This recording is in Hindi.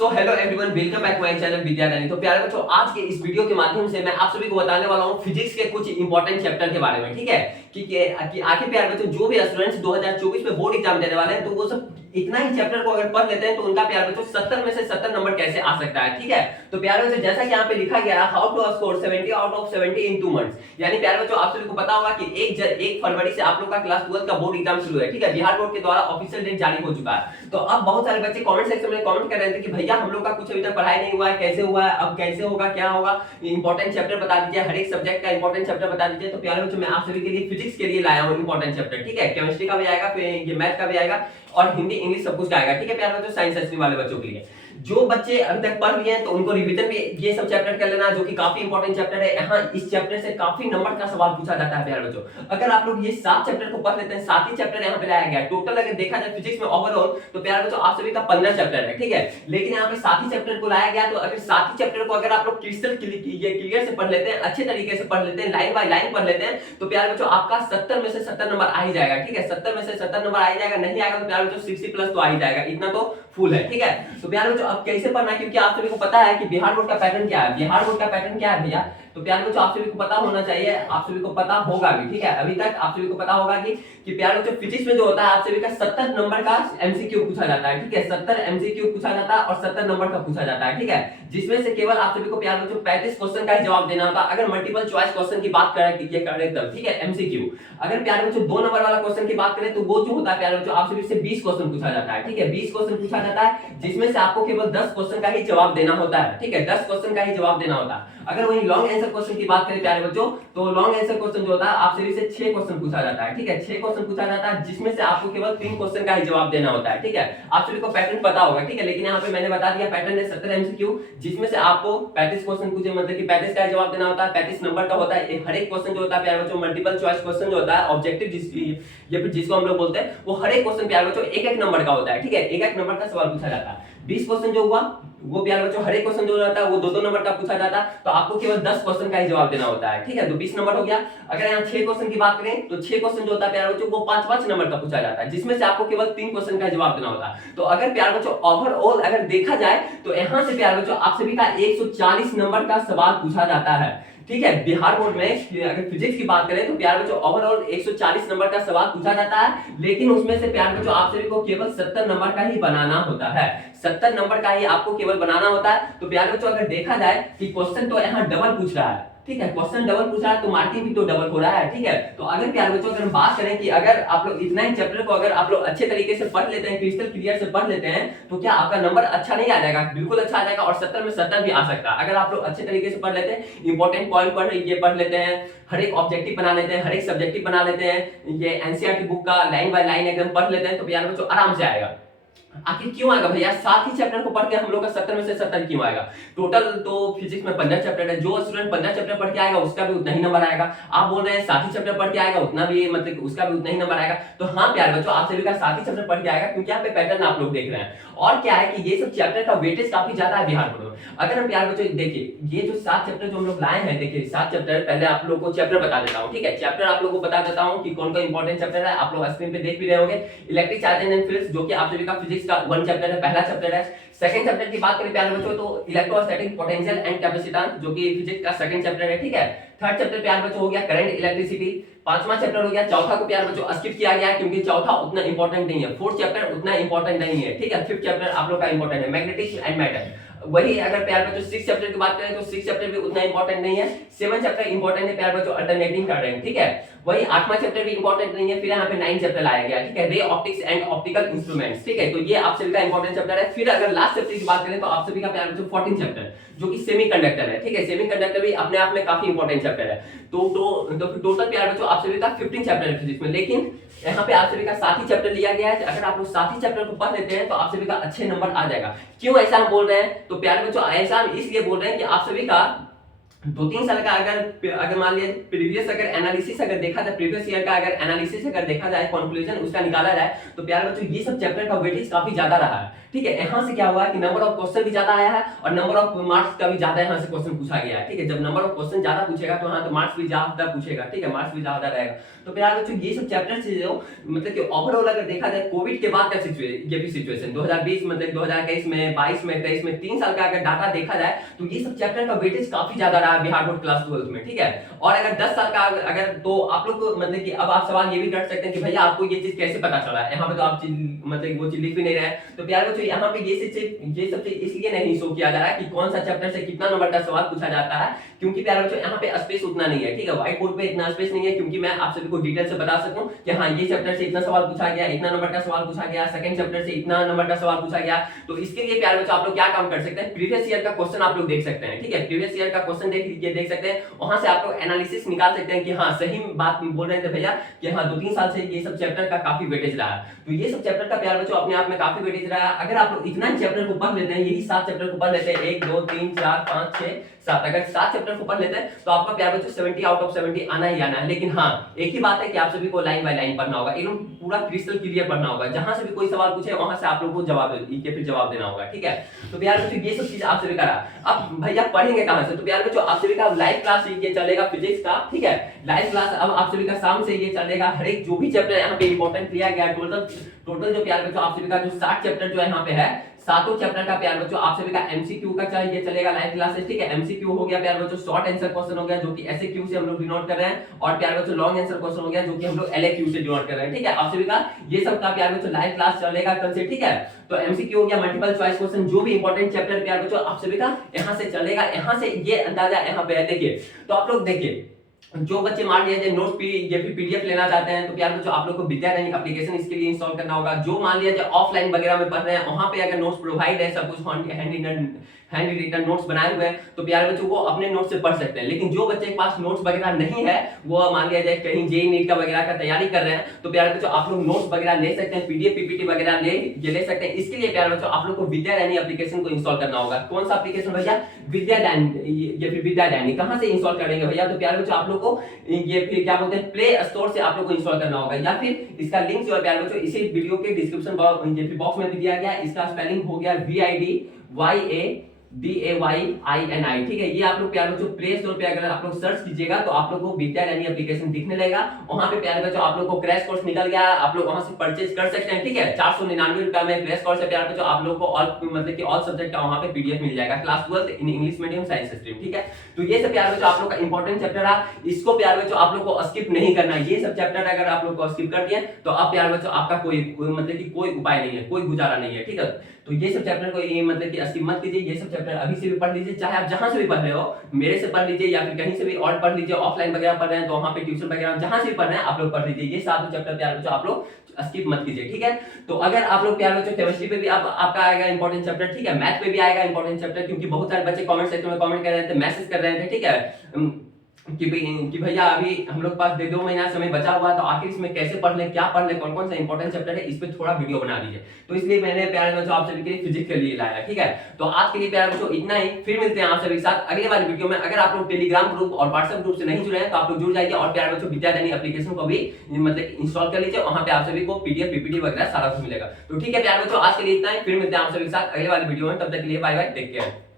So hello everyone, welcome back my channel Vidyadani. तो प्यारे बच्चों, आज के इस वीडियो के माध्यम से मैं आप सभी को बताने वाला हूं फिजिक्स के कुछ इंपॉर्टेंट चैप्टर के बारे में। ठीक है कि आखिर प्यारे बच्चों, जो भी स्टूडेंट्स 2024 में बोर्ड एग्जाम देने वाले हैं तो वो सब इतना ही चैप्टर को अगर पढ़ लेते हैं तो उनका प्यारे बच्चों 70 में से 70 नंबर कैसे आ सकता है। ठीक है, तो प्यारे बच्चों, जैसा कि यहाँ पे लिखा गया है, how to score 70 out of 70 in 2 months. यानी प्यारे बच्चों, आप सभी को पता होगा कि 1 फरवरी से आप लोग का क्लास 12 का बोर्ड एग्जाम शुरू है। ठीक है, बिहार बोर्ड के द्वारा ऑफिशियल डेट जारी हो चुका है। तो अब बहुत सारे बच्चे कमेंट सेक्शन में कमेंट कर रहे थे कि भैया हम लोग का कुछ अभी तक पढ़ाई नहीं हुआ है, कैसे हुआ है, अब कैसे होगा, क्या होगा, इंपॉर्टेंट चैप्टर बता दीजिए, हर एक सब्जेक्ट का इंपॉर्टेंट चैप्टर बता दीजिए। तो प्यारे बच्चों, मैं आप सभी के लिए फिजिक्स के लिए लाया हूं इंपॉर्टेंट चैप्टर। ठीक है, केमिस्ट्री का भी आएगा, फिर ये मैथ का भी आएगा और हिंदी इंग्लिश सब कुछ का आएगा। ठीक है प्यारे बच्चों, साइंस एसटी वाले बच्चों के लिए जो बच्चे अभी तक पढ़ लिए हैं तो उनको रिवीजन भी ये सब चैप्टर कर लेना, जो कि काफी इंपॉर्टेंट चैप्टर है। यहाँ इस चैप्टर से काफी नंबर का सवाल पूछा जाता है प्यारे बच्चों। अगर आप लोग ये 7 चैप्टर को पढ़ लेते हैं, 7 ही चैप्टर यहाँ पे लाया गया है। टोटल अगर देखा जाए फिजिक्स में ओवरऑल तो प्यारे बच्चों आप सभी का 15 चैप्टर है। ठीक है, लेकिन यहाँ पे 7 ही चैप्टर को लाया गया। तो अगर 7 ही चैप्टर को अगर आप लोग क्रिस्टल क्लियर से पढ़ लेते हैं, अच्छे तरीके से पढ़ लेते हैं, लाइन बाय लाइन पढ़ लेते हैं, तो प्यारे बच्चों आपका 70 में से 70 नंबर आ ही जाएगा। ठीक है, 70 में से 70 नंबर आ ही जाएगा। नहीं आएगा तो प्यारे बच्चों 60 प्लस तो आ ही जाएगा, इतना तो फुल है। ठीक है, तो प्यारे बच्चों अब कैसे पढ़ना है, क्योंकि आप सभी को पता है कि बिहार बोर्ड का पैटर्न क्या है। बिहार बोर्ड का पैटर्न क्या है भैया, तो प्यारे बच्चों आप सभी को पता होना चाहिए, आप सभी को पता होगा भी। ठीक है, अभी तक आप सभी को पता होगा कि प्यारे बच्चों फिजिक्स में जो होता है आप सभी का 70 नंबर का एमसीक्यू पूछा जाता है। ठीक है, 70 एमसीक्यू पूछा जाता है और 70 नंबर का पूछा जाता है। ठीक है, जिसमें से केवल आप सभी को प्यारे बच्चों 35 क्वेश्चन का ही जवाब देना होता है, अगर मल्टीपल चॉइस क्वेश्चन की बात करें तब। ठीक है, एमसीक्यू। अगर प्यारे बच्चों 2 नंबर वाला क्वेश्चन की बात करें तो वो जो होता है प्यारे बच्चों आप सभी से 20 क्वेश्चन पूछा जाता है। ठीक है, 20 क्वेश्चन पूछा जाता है, जिसमें से आपको केवल 10 क्वेश्चन का ही जवाब देना होता है। ठीक है, 10 क्वेश्चन का ही जवाब देना होता है। अगर वही लॉन्ग आंसर क्वेश्चन की बात करें प्यारे बच्चों, तो लॉन्ग आंसर क्वेश्चन जो होता है आप सभी से 6 क्वेश्चन पूछा जाता है। ठीक है, 6 क्वेश्चन पूछा जाता है, जिसमें से आपको केवल 3 क्वेश्चन का ही जवाब देना होता है। ठीक है, आप सभी को पैटर्न पता होगा। ठीक है, लेकिन यहाँ पे मैंने बता दिया पैटर्न है 70 एमसीक्यू, जिसमें से आपको 35 क्वेश्चन पूछे, मतलब कि 35 का जवाब देना होता है, 35 नंबर का होता है। हर एक क्वेश्चन जो होता है प्यारे बच्चों मल्टीपल चॉइस क्वेश्चन जो होता है, ऑब्जेक्टिव या फिर जिसको हम लोग बोलते हैं, वो हर एक क्वेश्चन प्यारे बच्चों एक नंबर का होता है। ठीक है, एक नंबर का सवाल पूछा जाता है। 20 क्वेश्चन जो हुआ वो प्यारे बच्चों हर एक क्वेश्चन जो रहता है वो 2-2 नंबर का पूछा जाता है, तो आपको केवल 10 क्वेश्चन का ही जवाब देना होता है। ठीक है, तो 20 नंबर हो गया। अगर यहाँ 6 क्वेश्चन की बात करें तो 6 क्वेश्चन जो होता है प्यारे बच्चों वो 5-5 नंबर का पूछा जाता है, जिसमें से आपको केवल 3 क्वेश्चन का जवाब देना होता है। तो अगर प्यारे बच्चों ओवरऑल अगर देखा जाए तो यहाँ से प्यारे बच्चों आप सभी का 140 नंबर का सवाल पूछा जाता है। ठीक है, बिहार बोर्ड में अगर फिजिक्स की बात करें तो प्यारे बच्चों ओवरऑल 140 नंबर का सवाल पूछा जाता है, लेकिन उसमें से प्यारे बच्चों आप सभी को केवल 70 नंबर का ही बनाना होता है। 70 नंबर का ही आपको केवल बनाना होता है। तो प्यारे बच्चों अगर देखा जाए कि क्वेश्चन तो यहाँ डबल पूछ रहा है। ठीक है, क्वेश्चन डबल पूछ रहा है तो मार्किंग भी तो डबल हो रहा है। ठीक है, तो अगर प्यारे बच्चों अगर हम बात करें कि अगर आप लोग इतना ही चैप्टर को अगर आप लोग अच्छे तरीके से पढ़ लेते हैं, क्रिस्टल क्लियर से पढ़ लेते हैं, तो क्या आपका नंबर अच्छा नहीं आ जाएगा? बिल्कुल अच्छा आ जाएगा और 70 में 70 भी आ सकता है। अगर आप लोग अच्छे तरीके से पढ़ लेते हैं, इंपॉर्टेंट पॉइंट पढ़ लेते हैं, हर एक ऑब्जेक्टिव बना लेते हैं, हर एक सब्जेक्टिव बना लेते हैं, ये एनसीईआरटी बुक का लाइन बाय लाइन एकदम पढ़ लेते हैं, तो प्यारे बच्चों आराम से आएगा। आखिर क्यों आएगा भैया? 7 ही चैप्टर को पढ़ के हम लोग का 70 में से 70 क्यों आएगा? टोटल तो फिजिक्स में 15 चैप्टर है, जो स्टूडेंट 15 चैप्टर पढ़ के आएगा उसका भी उतना ही नंबर आएगा। आप बोल रहे हैं 7 ही चैप्टर पढ़ के आएगा उतना भी, मतलब उसका भी उतना ही नंबर आएगा। तो हाँ प्यारे बच्चों, आप सभी का 7 ही चैप्टर पढ़ के आएगा, क्योंकि यहाँ पे पैटर्न आप लोग देख रहे हैं। और क्या है कि ये सब चैप्टर का वेटेज काफी ज्यादा है बिहार बोर्ड में। अगर हम प्यारे बच्चों देखिए, ये जो 7 चैप्टर जो हम लोग लाए हैं, देखिए 7 चैप्टर, पहले आप लोग को चैप्टर बता देता हूँ। ठीक है, चैप्टर आप लोग को बता देता हूँ कि कौन कौन इंपॉर्टेंट चैप्टर है, आप लोग स्क्रीन पे देख भी रहे होंगे। इलेक्ट्रिक चार्जेस एंड फील्ड्स, जो कि आप सभी का फिजिक्स का 1 चैप्टर है, पहला चैप्टर है। सेकंड चैप्टर की बात करें प्यारे बच्चों तो इलेक्ट्रोस्टैटिक पोटेंशियल एंड कैपेसिटेंस, जो कि फिजिक्स का सेकंड चैप्टर है। ठीक है, थर्ड चैप्टर प्यारे बच्चों हो गया करंट इलेक्ट्रिसिटी। पांचवा चैप्टर हो गया, चौथा को प्यारे बच्चों स्किप किया गया है क्योंकि चौथा उतना इंपॉर्टेंट नहीं है। फोर्थ चैप्टर उतना इंपॉर्टेंट नहीं है। ठीक है, फिफ्थ चैप्टर आप लोग का इंपॉर्टेंट है, मैग्नेटिक्स एंड मैटर। वही अगर प्यारे बच्चों 6 चैप्टर की बात करें तो 6 चैप्टर भी उतना इंपॉर्टेंट नहीं है। 7 चैप्टर इंपॉर्टेंट है प्यारे बच्चों, अल्टरनेटिंग करंट। ठीक है, वही 8वां चैप्टर भी इंपॉर्टेंट नहीं है। फिर यहाँ पे 9 चैप्टर लाया गया। ठीक है, ray optics and optical instruments. ठीक है, तो ये आप सभी का इंपॉर्टेंट चैप्टर है। फिर अगर लास्ट चैप्टर की बात करें तो आप सभी का प्यारे बच्चों 14 चैप्टर, जो कि सेमीकंडक्टर है। ठीक है, सेमीकंडक्टर भी अपने आप में काफी इंपॉर्टेंट चैप्टर है। तो टोटल प्यारे बच्चों आप सभी का 15 चैप्टर है फिजिक्स में, लेकिन यहाँ पे आप सभी का 7 ही चैप्टर लिया गया है। अगर आप लोग 7 ही चैप्टर को पढ़ लेते हैं तो आप सभी का अच्छे नंबर आ जाएगा। क्यों ऐसा हम बोल रहे हैं? तो प्यारे बच्चों ऐसा हम इसलिए बोल रहे हैं कि आप सभी का 2-3 साल का अगर मान लीजिए प्रीवियस अगर एनालिसिस अगर देखा जाए, प्रीवियस ईयर का अगर एनालिसिस अगर देखा जाए, कंक्लूजन उसका निकाला जाए, तो प्यारे बच्चों ये सब चैप्टर का वेटेज काफी ज्यादा रहा है। ठीक है। यहाँ से क्या हुआ कि नंबर ऑफ क्वेश्चन भी ज्यादा आया है और नंबर ऑफ मार्क्स का भी ज्यादा यहाँ से क्वेश्चन पूछा गया है। ठीक है, जब नंबर ऑफ क्वेश्चन ज्यादा पूछेगा तो हाँ तो मार्क्स भी ज्यादा पूछेगा। ठीक है, मार्क्स भी ज्यादा रहेगा। तो प्यारे बच्चों ये सब चैप्टर से जो मतलब कि ओवरऑल अगर देखा जाए कोविड के बाद का सिचुएशन 2020 मतलब 2021 में 22 में 23 में 3 साल का अगर डाटा देखा जाए तो ये सब चैप्टर का वेटेज काफी ज्यादा रहा है बिहार बोर्ड क्लास 12 में। ठीक है, और अगर 10 साल का अगर तो आप लोग को मतलब कि अब आप सवाल ये भी कर सकते हैं कि भैया आपको ये चीज कैसे पता चला। यहाँ पे तो आप मतलब वो चीज लिख भी नहीं रहे हैं। तो प्यारे बच्चों यहाँ पे ये सब चीज इसलिए नहीं शो किया जा रहा है कि कौन सा चैप्टर से कितना नंबर का सवाल पूछा जाता है, क्योंकि प्यारे बच्चों यहाँ पे स्पेस उतना नहीं है। ठीक है, व्हाइट बोर्ड पे इतना स्पेस नहीं है क्योंकि मैं आप सभी को डिटेल से बता सकूं कि हाँ ये चैप्टर से इतना सवाल पूछा गया, इतना नंबर का सवाल पूछा गया, सेकंड चैप्टर से इतना नंबर का सवाल पूछा गया। तो इसके लिए प्यारे बच्चों आप लोग क्या काम कर सकते हैं, प्रीवियस ईयर का क्वेश्चन आप लोग देख सकते हैं। ठीक है, प्रीवियस ईयर का क्वेश्चन देख सकते हैं, वहां से आप लोग एनालिसिस निकाल सकते हैं कि हाँ सही बात बोल रहे थे भैया कि हाँ 2-3 साल से ये सब चैप्टर का काफी वेटेज रहा है। तो ये सब चैप्टर का प्यारे बच्चों अपने आप में काफी वेटेज रहा है। अगर आप लोग इतना चैप्टर को पढ़ लेते हैं, यही 7 चैप्टर को पढ़ लेते हैं, 1 2 3 4 5 6 7, अगर 7 चैप्टर को पढ़ लेते हैं तो आपका प्यारे बच्चों 70 आउट ऑफ 70 आना ही आना है। लेकिन हाँ एक ही बात है कि आप सभी को लाइन बाय लाइन पढ़ना होगा, एकदम पूरा क्रिस्टल क्लियर पढ़ना होगा। जहां से भी कोई सवाल पूछे वहां से आप लोगों को जवाब देना होगा। ठीक है, तो प्यारे बच्चों ये सब चीज आप सभी करा। अब भैया पढ़ेंगे कहां से, तो प्यारे बच्चों आप सभी का लाइव क्लास ये चलेगा फिजिक्स का। ठीक है, लाइव क्लास अब आप सभी का शाम से ये चलेगा। हर एक जो भी चैप्टर यहाँ पे इंपॉर्टेंट लिया गया टोटल जो प्यारे बच्चों आप सभी का जो 60 चैप्टर जो यहाँ पे है, सातों चैप्टर का प्यार बच्चों आप सभी का एमसीक्यू का ये चलेगा लाइव क्लासेस। ठीक है, एमसीक्यू हो गया प्यार बच्चों, शॉर्ट आंसर क्वेश्चन हो गया जो कि ऐसे क्यू से हम लोग डिनोट कर रहे हैं, और प्यार बच्चों लॉन्ग आंसर क्वेश्चन हो गया जो कि हम लोग एलएक्यू से डिनोट कर रहे हैं। ठीक है, आप सभी का ये सब का प्यार बच्चों लाइव क्लास चलेगा कल से। ठीक है, तो एमसीक्यू हो गया, मल्टीपल चॉइस क्वेश्चन, जो भी इंपॉर्टेंट चैप्टर प्यार बच्चों आप सभी का यहां से चलेगा। यहां से ये अंदाजा यहाँ पे है। देखिए तो आप लोग देखिए जो बच्चे मान लिया नोट पीडीएफ लेना चाहते हैं तो प्यार बच्चों आप लोग को विद्यारण्य एप्लीकेशन इसके लिए इंस्टॉल करना होगा। जो मान लिया ऑफलाइन वगैरह में पढ़ रहे हैं वहां पे अगर नोट्स प्रोवाइड है, सब कुछ हैंड रिटन नोट्स बनाए हुए हैं तो प्यारे बच्चों वो अपने नोट्स से पढ़ सकते हैं। लेकिन जो बच्चे के पास नोट्स वगैरह नहीं है, वो मान लिया जाए कहीं जेईई नीट का वगैरह का तैयारी कर रहे हैं, तो प्यारे बच्चों आप लोग नोट्स वगैरह ले सकते हैं, पीडीएफ पीपीटी वगैरह ले सकते हैं। इसके लिए प्यारे बच्चों आप लोग को विद्यारण्य एप्लीकेशन को इंस्टॉल करना होगा। कौन सा एप्लीकेशन भैया, विद्यारण्य। कहां से इंस्टॉल करेंगे भैया, तो प्यारे बच्चों आप लोग को ये फिर क्या बोलते हैं प्ले स्टोर से आप लोग को इंस्टॉल करना होगा, या फिर इसका लिंक जो है प्यारे बच्चों इसी वीडियो के डिस्क्रिप्शन बॉक्स में भी दिया गया है। इसका स्पेलिंग हो गया VIDYAINI। ठीक है, ये आप लोग प्यारे बच्चों प्ले स्टोर पे अगर आप लोग सर्च कीजिएगा तो आप लोग को विद्यारण्य एप्लीकेशन दिखने लगेगा। वहां पे प्यारे बच्चों आप लोग को क्रैश कोर्स निकल गया, आप लोग वहां से परचेज कर सकते हैं। ठीक है, 499 रुपए में क्रैश कोर्स है प्यारे बच्चों, आप लोग को ऑल मतलब कि ऑल सब्जेक्ट का वहां पे पीडीएफ मिल जाएगा, class 12 in English medium science stream. ठीक है, तो ये सब प्यारे बच्चों आप लोग का इंपॉर्टेंट चैप्टर है, इसको प्यारे बच्चों आप लोग को स्किप नहीं करना है। ये सब चैप्टर अगर आप लोग को स्किप कर दिए तो अब प्यारे बच्चों आपका कोई मतलब कि कोई उपाय नहीं है, कोई गुजारा नहीं है। ठीक है, तो ये सब चैप्टर को ये मतलब कि स्किप मत कीजिए, ये सब चैप्टर अभी से भी पढ़ लीजिए, चाहे आप जहां से भी पढ़ रहे हो, मेरे से पढ़ लीजिए या फिर कहीं से भी और पढ़ लीजिए, ऑफलाइन वगैरह पढ़ रहे हैं तो वहां पे ट्यूशन वगैरह जहां से भी पढ़ रहे हैं आप लोग पढ़ लीजिए। ये सातों चैप्टर प्यारे बच्चों आप लोग स्किप मत कीजिए। ठीक है, तो अगर आप लोग प्यारे बच्चों केमिस्ट्री पे भी आपका आएगा इंपॉर्टेंट चैप्टर, ठीक है, मैथ पे भी आएगा इंपॉर्टेंट चैप्टर, क्योंकि बहुत सारे बच्चे कमेंट सेक्शन में कमेंट कर रहे थे, मैसेज कर रहे थे। ठीक है कि भैया अभी हम लोग पास 2 महीना समय बचा हुआ है तो आखिर इसमें कैसे पढ़ लें, क्या पढ़ लें, कौन कौन सा इंपॉर्टेंट चैप्टर है, इस पे थोड़ा वीडियो बना दीजिए। तो इसलिए मैंने प्यारे बच्चों आप सभी के लिए फिजिक्स के लिए लाया। ठीक है, तो आज के लिए प्यारे बच्चों इतना ही, फिर मिलते हैं आप सभी के साथ अगले वाली वीडियो में। अगर आप लोग टेलीग्राम ग्रुप और व्हाट्सएप ग्रुप से नहीं जुड़े हैं तो आप लोग जुड़ जाइए, और प्यारे बच्चों विद्यारण्य एप्लीकेशन को भी मतलब इंस्टॉल कर लीजिए, वहां पे आप सभी को पीडीएफ पीपीटी वगैरह सारा कुछ मिलेगा। तो ठीक है प्यारे बच्चों आज के लिए इतना ही, फिर मिलते हैं आप सभी के साथ अगले वाली वीडियो में, तब तक के लिए बाय बाय, टेक केयर।